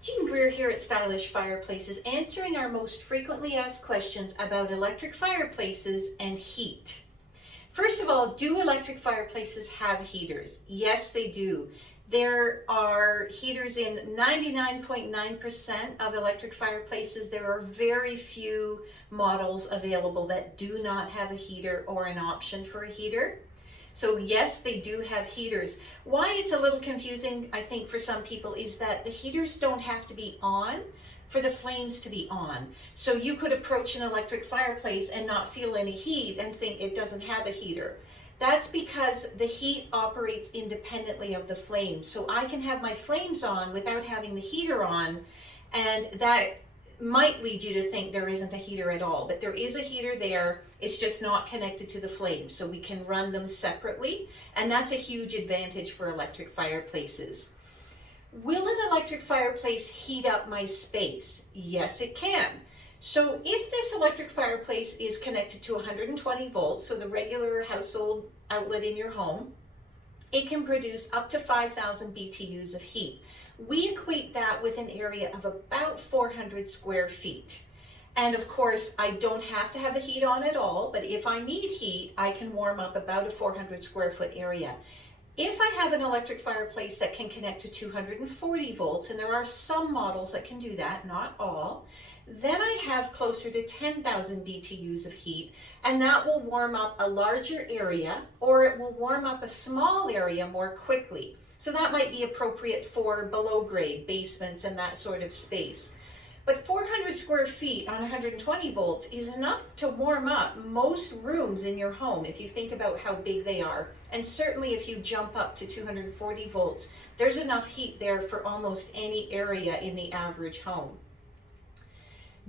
Jean Greer here at Stylish Fireplaces, answering our most frequently asked questions about electric fireplaces and heat. First of all, do electric fireplaces have heaters? Yes, they do. There are heaters in 99.9% of electric fireplaces. There are very few models available that do not have a heater or an option for a heater. So yes, they do have heaters. Why it's a little confusing, I think, for some people is that the heaters don't have to be on for the flames to be on. So you could approach an electric fireplace and not feel any heat and think it doesn't have a heater. That's because the heat operates independently of the flames. So I can have my flames on without having the heater on, and that might lead you to think there isn't a heater at all, but there is a heater there. It's just not connected to the flames, so we can run them separately, and that's a huge advantage for electric fireplaces. Will an electric fireplace heat up my space? Yes, it can. So if this electric fireplace is connected to 120 volts, so the regular household outlet in your home, it can produce up to 5,000 BTUs of heat. We equate that with an area of about 400 square feet. And of course, I don't have to have the heat on at all, but if I need heat, I can warm up about a 400 square foot area. If I have an electric fireplace that can connect to 240 volts, and there are some models that can do that, not all, then I have closer to 10,000 BTUs of heat, and that will warm up a larger area, or it will warm up a small area more quickly. So that might be appropriate for below grade basements and that sort of space. But 400 square feet on 120 volts is enough to warm up most rooms in your home if you think about how big they are. And certainly if you jump up to 240 volts, there's enough heat there for almost any area in the average home.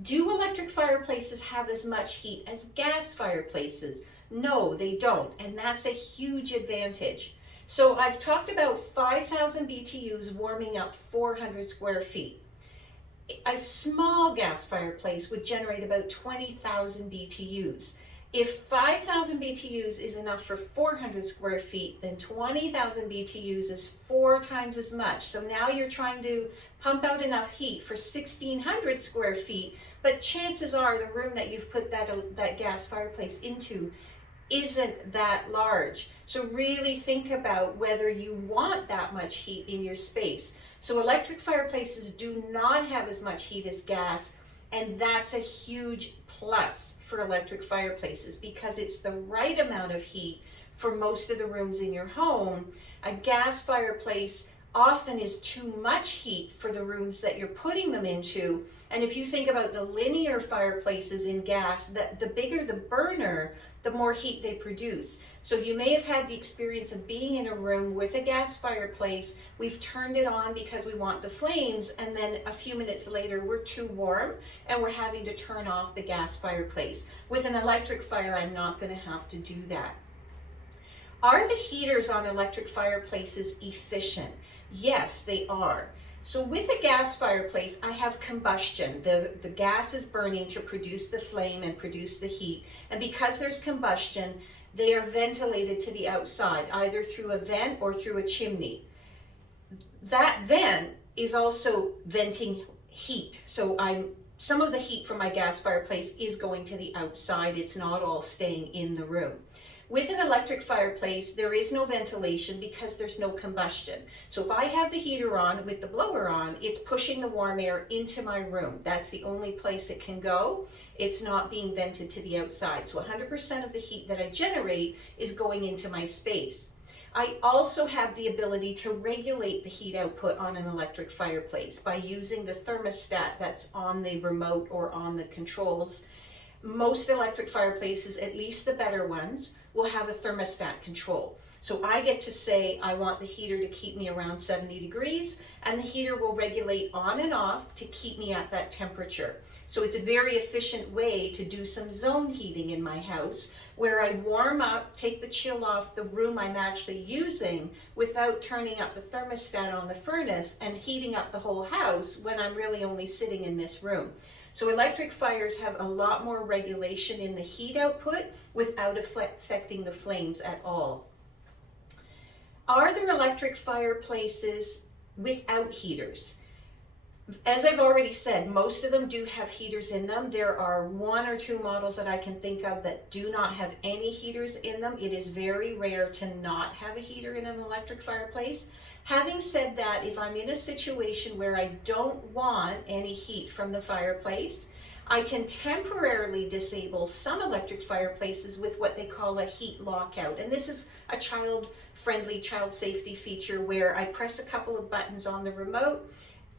Do electric fireplaces have as much heat as gas fireplaces? No, they don't, and that's a huge advantage. So I've talked about 5,000 BTUs warming up 400 square feet. A small gas fireplace would generate about 20,000 BTUs. If 5,000 BTUs is enough for 400 square feet, then 20,000 BTUs is 4 times as much. So now you're trying to pump out enough heat for 1,600 square feet, but chances are the room that you've put that gas fireplace into isn't that large. So really think about whether you want that much heat in your space. So electric fireplaces do not have as much heat as gas, and that's a huge plus for electric fireplaces because it's the right amount of heat for most of the rooms in your home. A gas fireplace often is too much heat for the rooms that you're putting them into. And if you think about the linear fireplaces in gas, the bigger the burner, the more heat they produce. So you may have had the experience of being in a room with a gas fireplace. We've turned it on because we want the flames, and then a few minutes later we're too warm and we're having to turn off the gas fireplace. With an electric fire, I'm not going to have to do that. Are the heaters on electric fireplaces efficient? Yes, they are. So with a gas fireplace, I have combustion. The gas is burning to produce the flame and produce the heat. And because there's combustion, they are ventilated to the outside, either through a vent or through a chimney. That vent is also venting heat. So some of the heat from my gas fireplace is going to the outside. It's not all staying in the room. With an electric fireplace, there is no ventilation because there's no combustion. So if I have the heater on with the blower on, it's pushing the warm air into my room. That's the only place it can go. It's not being vented to the outside. So 100% of the heat that I generate is going into my space. I also have the ability to regulate the heat output on an electric fireplace by using the thermostat that's on the remote or on the controls. Most electric fireplaces, at least the better ones, will have a thermostat control. So I get to say I want the heater to keep me around 70 degrees, and the heater will regulate on and off to keep me at that temperature. So it's a very efficient way to do some zone heating in my house, where I warm up, take the chill off the room I'm actually using without turning up the thermostat on the furnace and heating up the whole house when I'm really only sitting in this room. So electric fires have a lot more regulation in the heat output without affecting the flames at all. Are there electric fireplaces without heaters? As I've already said, most of them do have heaters in them. There are one or two models that I can think of that do not have any heaters in them. It is very rare to not have a heater in an electric fireplace. Having said that, if I'm in a situation where I don't want any heat from the fireplace, I can temporarily disable some electric fireplaces with what they call a heat lockout. And this is a child-friendly, child safety feature where I press a couple of buttons on the remote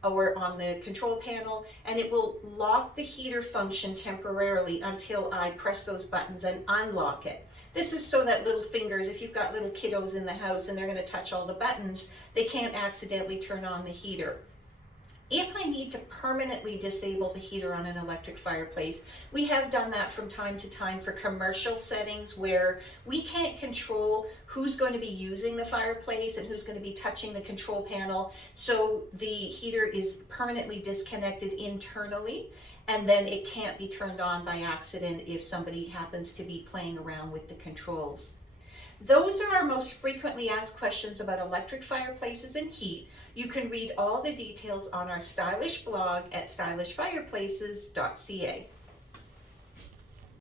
or on the control panel, and it will lock the heater function temporarily until I press those buttons and unlock it. This is so that little fingers, if you've got little kiddos in the house and they're going to touch all the buttons, they can't accidentally turn on the heater. If I need to permanently disable the heater on an electric fireplace, we have done that from time to time for commercial settings where we can't control who's going to be using the fireplace and who's going to be touching the control panel. So the heater is permanently disconnected internally, and then it can't be turned on by accident if somebody happens to be playing around with the controls. Those are our most frequently asked questions about electric fireplaces and heat. You can read all the details on our stylish blog at stylishfireplaces.ca.